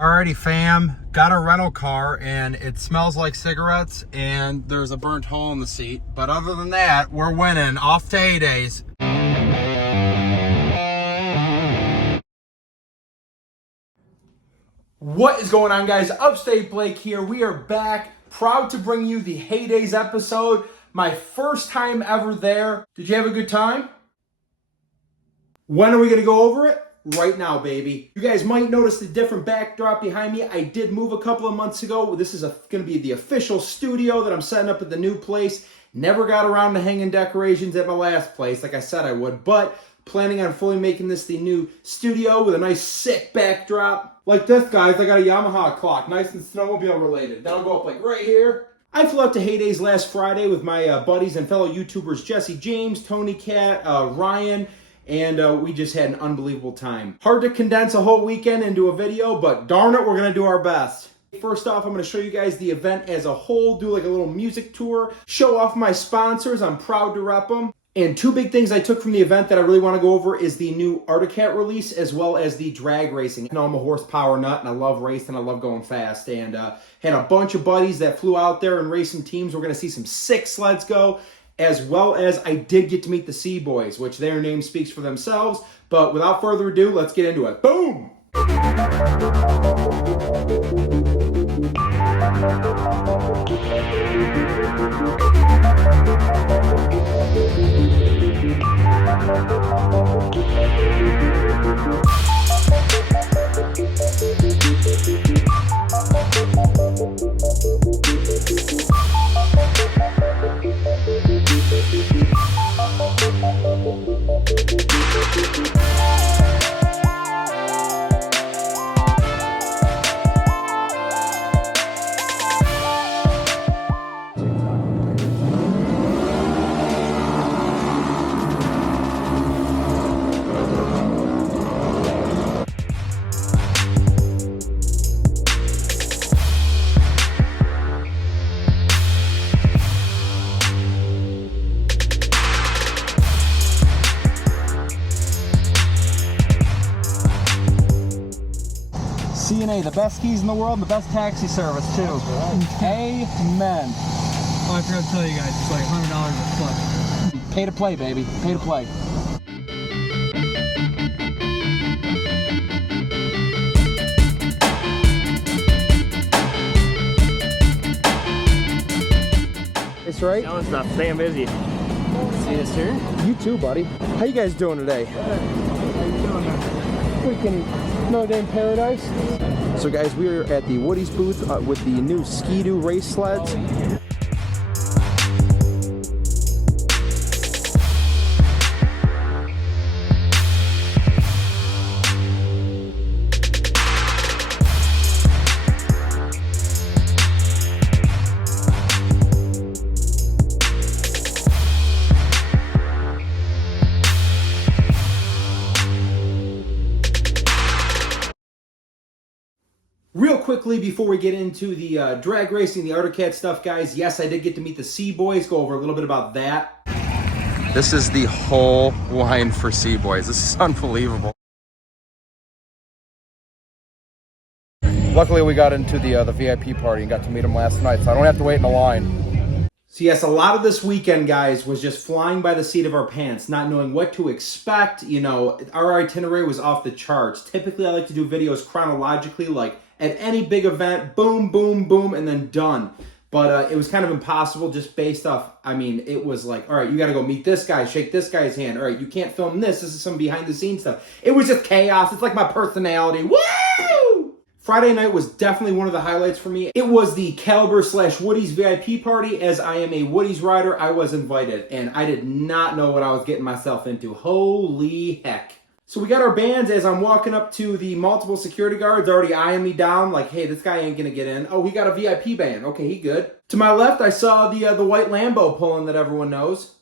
Alrighty fam, got a rental car and it smells like cigarettes and there's a burnt hole in the seat. But other than that, we're winning. Off to heydays. What is going on, guys? Upstate Blake here. We are back, proud to bring you the Heydays episode. My first time ever there. Did you have a good time? When are we going to go over it? Right now, baby. You guys might notice the different backdrop behind me. I did move a couple of months ago. This is going to be the official studio that I'm setting up at the new place. Never got around to hanging decorations at my last place like I said I would, but planning on fully making this the new studio with a nice sick backdrop. Like this, guys, I got a Yamaha clock, nice and snowmobile related. That'll go up like right here. I flew out to Heydays last Friday with my buddies and fellow YouTubers Jesse James, Tony Cat, Ryan, and we just had an unbelievable time. Hard to condense a whole weekend into a video, but darn it, we're gonna do our best. First off, I'm gonna show you guys the event as a whole, do like a little music tour, show off my sponsors, I'm proud to rep them. And two big things I took from the event that I really want to go over is the new Arcticcat release as well as the drag racing. You know, I'm a horsepower nut and I love racing, I love going fast. And had a bunch of buddies that flew out there and raced some teams. We're going to see some sick sleds go, as well as I did get to meet the Cboys, which their name speaks for themselves. But without further ado, let's get into it. Boom! CNA, the best skis in the world and the best taxi service too. Amen. Oh, I forgot to tell you guys, it's like $100 a foot. Pay to play, baby. Pay to play. It's right. Selling stuff, staying busy. See you soon. You too, buddy. How you guys doing today? How you doing there? Freaking Notre Dame paradise. So guys, we are at the Woody's booth with the new Ski-Doo race sleds. Real quickly before we get into the drag racing, the Arcticcat stuff, guys, yes, I did get to meet the Cboys, go over a little bit about that. This is the whole line for Cboys. This is unbelievable. Luckily, we got into the VIP party and got to meet them last night, so I don't have to wait in a line. So yes, a lot of this weekend, guys, was just flying by the seat of our pants, not knowing what to expect. You know, our itinerary was off the charts. Typically, I like to do videos chronologically, like at any big event, boom, boom, boom, and then done. But it was kind of impossible just based off, I mean, it was like, all right, you got to go meet this guy, shake this guy's hand. All right, you can't film this. This is some behind-the-scenes stuff. It was just chaos. It's like my personality. Woo! Friday night was definitely one of the highlights for me. It was the Caliber/Woody's VIP party. As I am a Woody's rider, I was invited, and I did not know what I was getting myself into. Holy heck. So we got our bands. As I'm walking up to the multiple security guards already eyeing me down like, hey, this guy ain't gonna get in. Oh, he got a VIP band. Okay, he good. To my left, I saw the white Lambo pulling that everyone knows.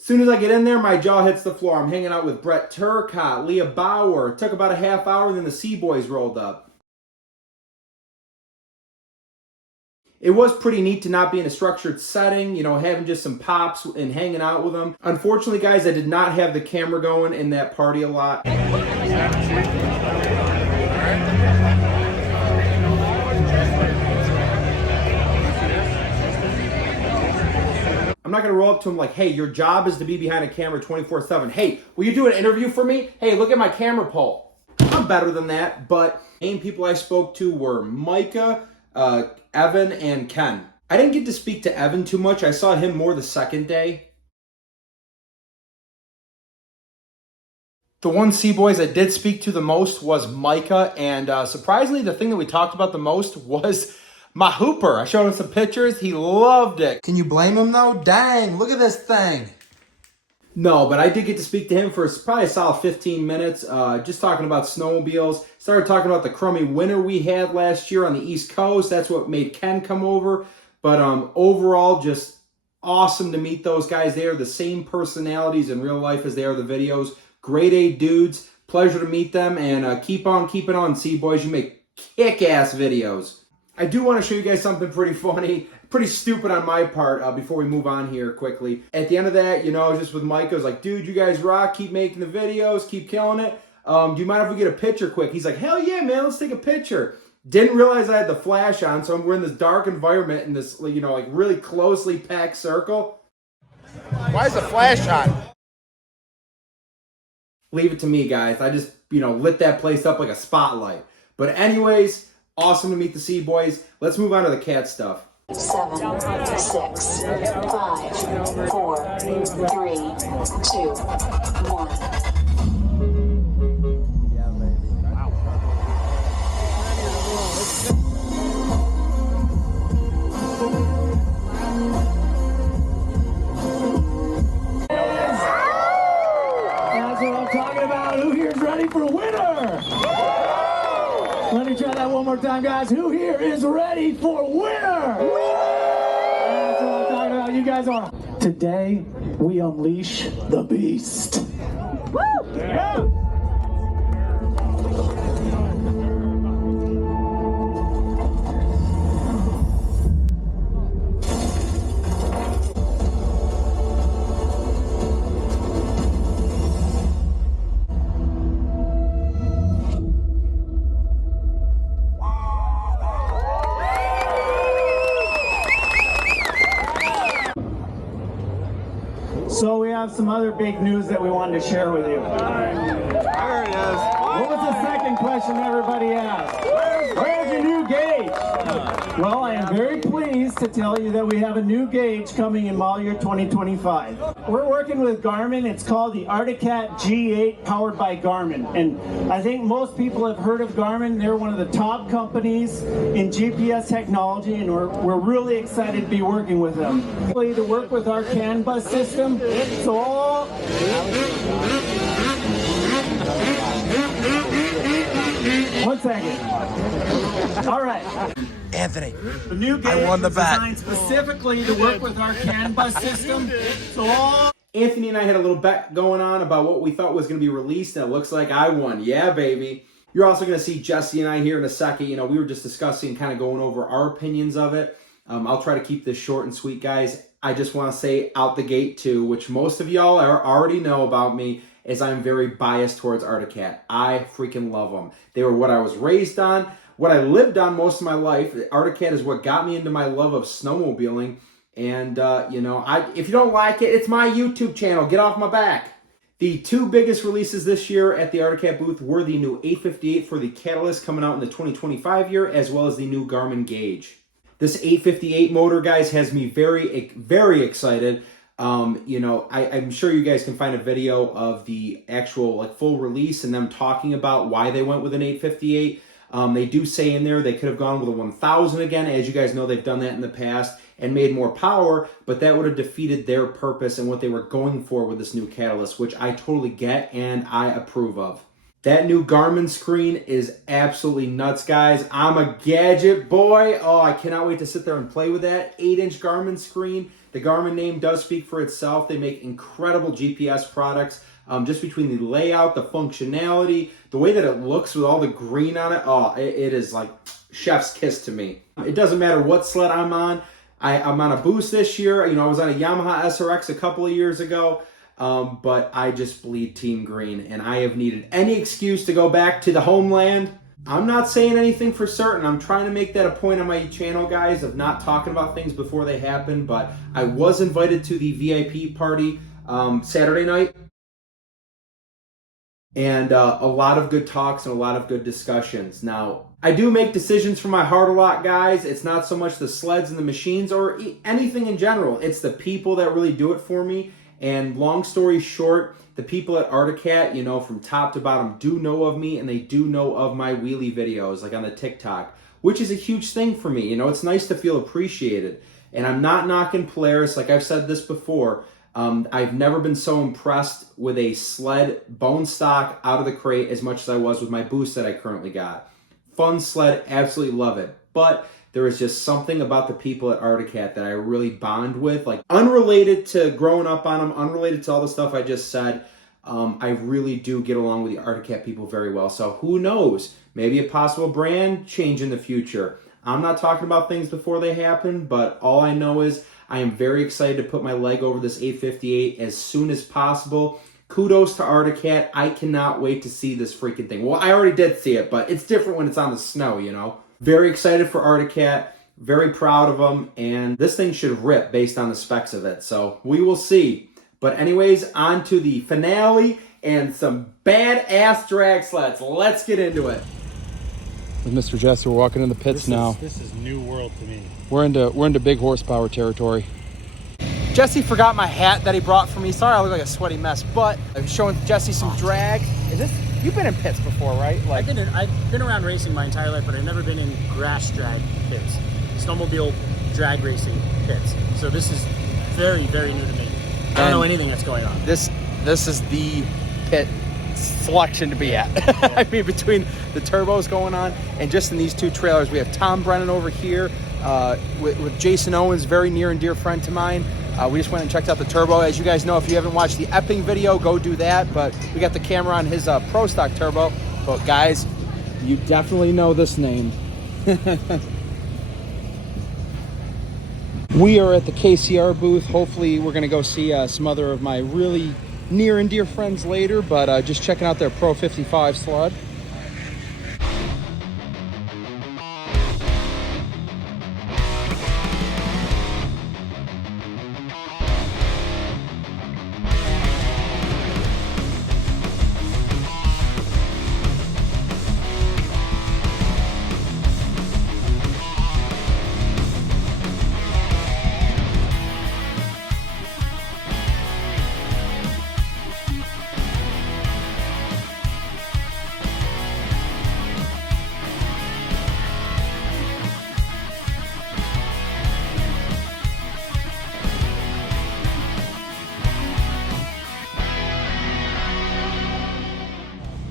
As soon as I get in there, my jaw hits the floor. I'm hanging out with Brett Turcott, Leah Bauer. It took about a half hour, then the Cboys rolled up. It was pretty neat to not be in a structured setting, you know, having just some pops and hanging out with them. Unfortunately, guys, I did not have the camera going in that party a lot. I'm not going to roll up to him like, hey, your job is to be behind a camera 24/7. Hey, will you do an interview for me? Hey, look at my camera pole. I'm better than that, but main people I spoke to were Micah, Evan, and Ken. I didn't get to speak to Evan too much. I saw him more the second day. The one Cboys I did speak to the most was Micah, and surprisingly, the thing that we talked about the most was my hooper. I showed him some pictures. He loved it. Can you blame him though? Dang, look at this thing. No, but I did get to speak to him for probably a solid 15 minutes, just talking about snowmobiles. Started talking about the crummy winter we had last year on the East Coast. That's what made Ken come over. But overall, just awesome to meet those guys. They are the same personalities in real life as they are the videos. Grade A dudes. Pleasure to meet them. And keep on keeping on, Cboys. You make kick-ass videos. I do want to show you guys something pretty funny, pretty stupid on my part before we move on here quickly. At the end of that, you know, I was just with Mike. I was like, dude, you guys rock. Keep making the videos. Keep killing it. Do you mind if we get a picture quick? He's like, hell yeah, man. Let's take a picture. Didn't realize I had the flash on, so we're in this dark environment in this, you know, like really closely packed circle. Why is the flash on? Leave it to me, guys. I just, you know, lit that place up like a spotlight. But anyways, awesome to meet the Cboys. Let's move on to the cat stuff. 7, 6, 5, 4, 3, 2, 1. For a winner! Let me try that one more time, guys. Who here is ready for a winner? That's what I'm talking about. You guys are. Today, we unleash the beast. Woo! Yeah. So we have some other big news that we wanted to share with you. There it is. What was the second question everybody asked? Where's your new gauge? Well, I am very pleased to tell you that we have a new gauge coming in model year 2025. We're working with Garmin. It's called the Arcticcat G8 powered by Garmin. And I think most people have heard of Garmin. They're one of the top companies in GPS technology, and we're really excited to be working with them. To work with our CAN bus system. So all one second. All right. Anthony, The new gauge I won the is bet. designed specifically to work with our CAN bus system. So all Anthony and I had a little bet going on about what we thought was going to be released, and it looks like I won. Yeah, baby. You're also going to see Jesse and I here in a second. You know, we were just discussing, kind of going over our opinions of it. I'll try to keep this short and sweet, guys. I just want to say out the gate, too, which most of y'all already know about me, is I'm very biased towards Arcticcat. I freaking love them. They were what I was raised on, what I lived on most of my life. Arcticcat is what got me into my love of snowmobiling. And, you know, if you don't like it, it's my YouTube channel. Get off my back. The two biggest releases this year at the Arcticcat booth were the new 858 for the Catalyst coming out in the 2025 year, as well as the new Garmin Gauge. This 858 motor, guys, has me very, very excited. You know, I'm sure you guys can find a video of the actual like full release and them talking about why they went with an 858. They do say in there they could have gone with a 1000 again. As you guys know, they've done that in the past and made more power, but that would have defeated their purpose and what they were going for with this new Catalyst, which I totally get and I approve of. That new Garmin screen is absolutely nuts, guys. I'm a gadget boy. Oh, I cannot wait to sit there and play with that 8-inch Garmin screen. The Garmin name does speak for itself. They make incredible GPS products. Just between the layout, the functionality, the way that it looks with all the green on it, oh, it is like chef's kiss to me. It doesn't matter what sled I'm on. I'm on a Boost this year. You know, I was on a Yamaha SRX a couple of years ago, but I just bleed Team Green, and I have needed any excuse to go back to the homeland. I'm not saying anything for certain. I'm trying to make that a point on my channel, guys, of not talking about things before they happen, but I was invited to the VIP party Saturday night, and a lot of good talks and a lot of good discussions. Now, I do make decisions from my heart a lot, guys. It's not so much the sleds and the machines or anything in general. It's the people that really do it for me. And long story short, the people at Arcticcat, you know, from top to bottom do know of me, and they do know of my wheelie videos, like on the TikTok, which is a huge thing for me. You know, it's nice to feel appreciated. And I'm not knocking Polaris. Like I've said this before, I've never been so impressed with a sled bone stock out of the crate as much as I was with my Boost that I currently got. Fun sled, absolutely love it. But there is just something about the people at Arcticcat that I really bond with, like unrelated to growing up on them, unrelated to all the stuff I just said. I really do get along with the Arcticcat people very well. So who knows? Maybe a possible brand change in the future. I'm not talking about things before they happen, but all I know is I am very excited to put my leg over this 858 as soon as possible. Kudos to Arcticcat. I cannot wait to see this freaking thing. Well, I already did see it, but it's different when it's on the snow, you know? Very excited for Arcticcat. Very proud of them. And this thing should rip based on the specs of it. So we will see. But anyways, on to the finale and some badass drag sleds. Let's get into it. With Mr. Jester, we're walking in the pits now. This is new world to me. We're into big horsepower territory. Jesse forgot my hat that he brought for me. Sorry, I look like a sweaty mess, but I'm showing Jesse some drag. Is it? You've been in pits before, right? Like I've been around racing my entire life, but I've never been in grass drag pits, snowmobile drag racing pits. So this is very, very new to me. I don't know anything that's going on. This is the pit selection to be at. I mean, between the turbos going on and just in these two trailers, we have Tom Brennan over here with Jason Owens, very near and dear friend to mine. We just went and checked out the turbo. As you guys know, if you haven't watched the Epping video, go do that. But we got the camera on his Pro Stock turbo. But guys, you definitely know this name. We are at the KCR booth. Hopefully we're going to go see some other of my really near and dear friends later. But just checking out their Pro 55 sled.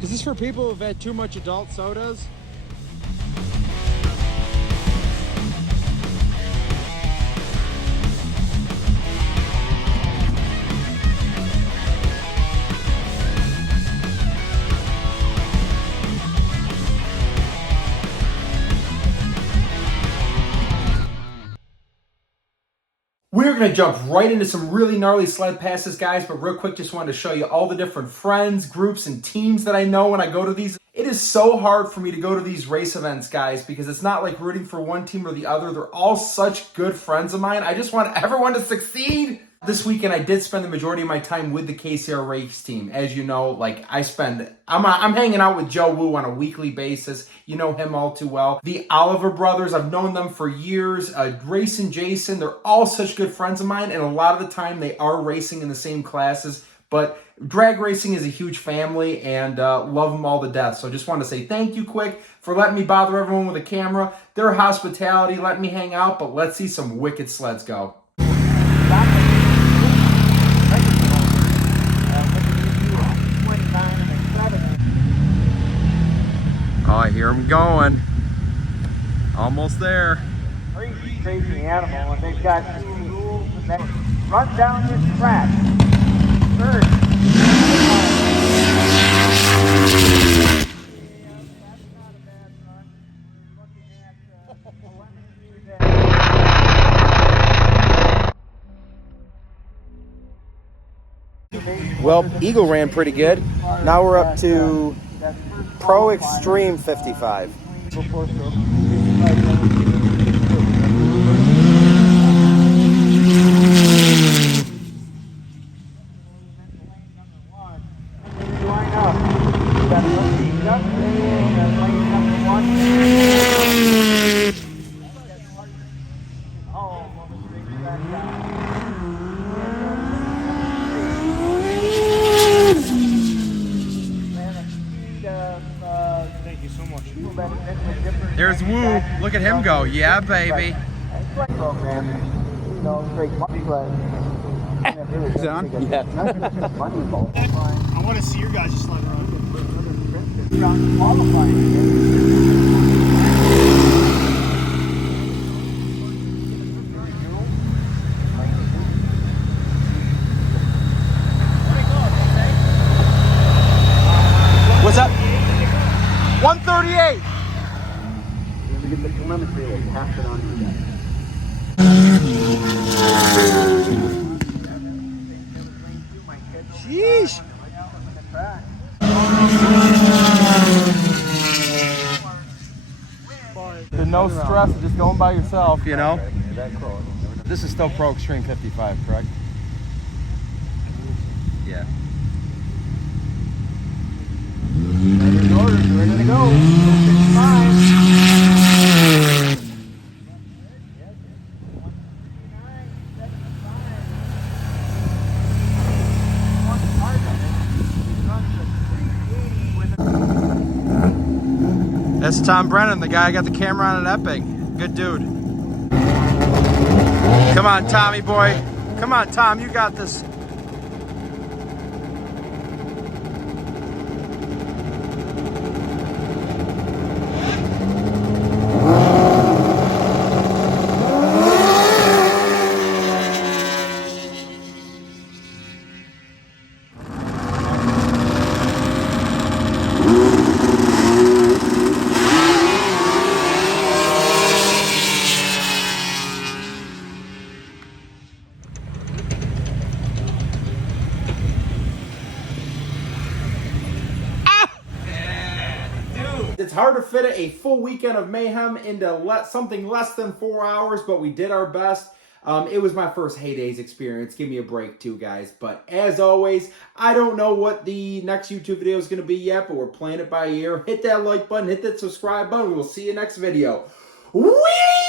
Is this for people who've had too much adult sodas? We're going to jump right into some really gnarly sled passes, guys, but real quick, just wanted to show you all the different friends, groups, and teams that I know when I go to these. It is so hard for me to go to these race events, guys, because it's not like rooting for one team or the other. They're all such good friends of mine. I just want everyone to succeed. This weekend, I did spend the majority of my time with the KCR race team. As you know, like I'm hanging out with Joe Wu on a weekly basis. You know him all too well. The Oliver brothers, I've known them for years. Grace and Jason, they're all such good friends of mine. And a lot of the time, they are racing in the same classes. But drag racing is a huge family, and love them all to death. So I just want to say thank you quick for letting me bother everyone with a camera. Their hospitality, let me hang out, but let's see some wicked sleds go. Oh, I hear them going. Almost there. Crazy animal, and they've got two Run down this track. Third. Well, Eagle ran pretty good. Now we're up to Pro Extreme 55. Line up. Got rookie Justin, lane number 1. Oh, what was the big back Thank you so much. There's Woo. Look at him go. Yeah, baby. Program. You know, great money, but Is it on? Yeah. I want to see your guys' sled run. What's up? 138. We get the telemetry, we'll pass it on to you guys. Sheesh. No stress, just going by yourself, you know. This is still Pro Extreme 55, correct? Yeah. Ready to go. 55. That's Tom Brennan, the guy I got the camera on at Epic. Good dude. Come on, Tommy boy. Come on, Tom, you got this. It's hard to fit a full weekend of mayhem into something less than 4 hours, but we did our best. It was my first Heydays experience. Give me a break too, guys. But as always, I don't know what the next YouTube video is going to be yet, but we're playing it by ear. Hit that like button, hit that subscribe button. We'll see you next video. Whee!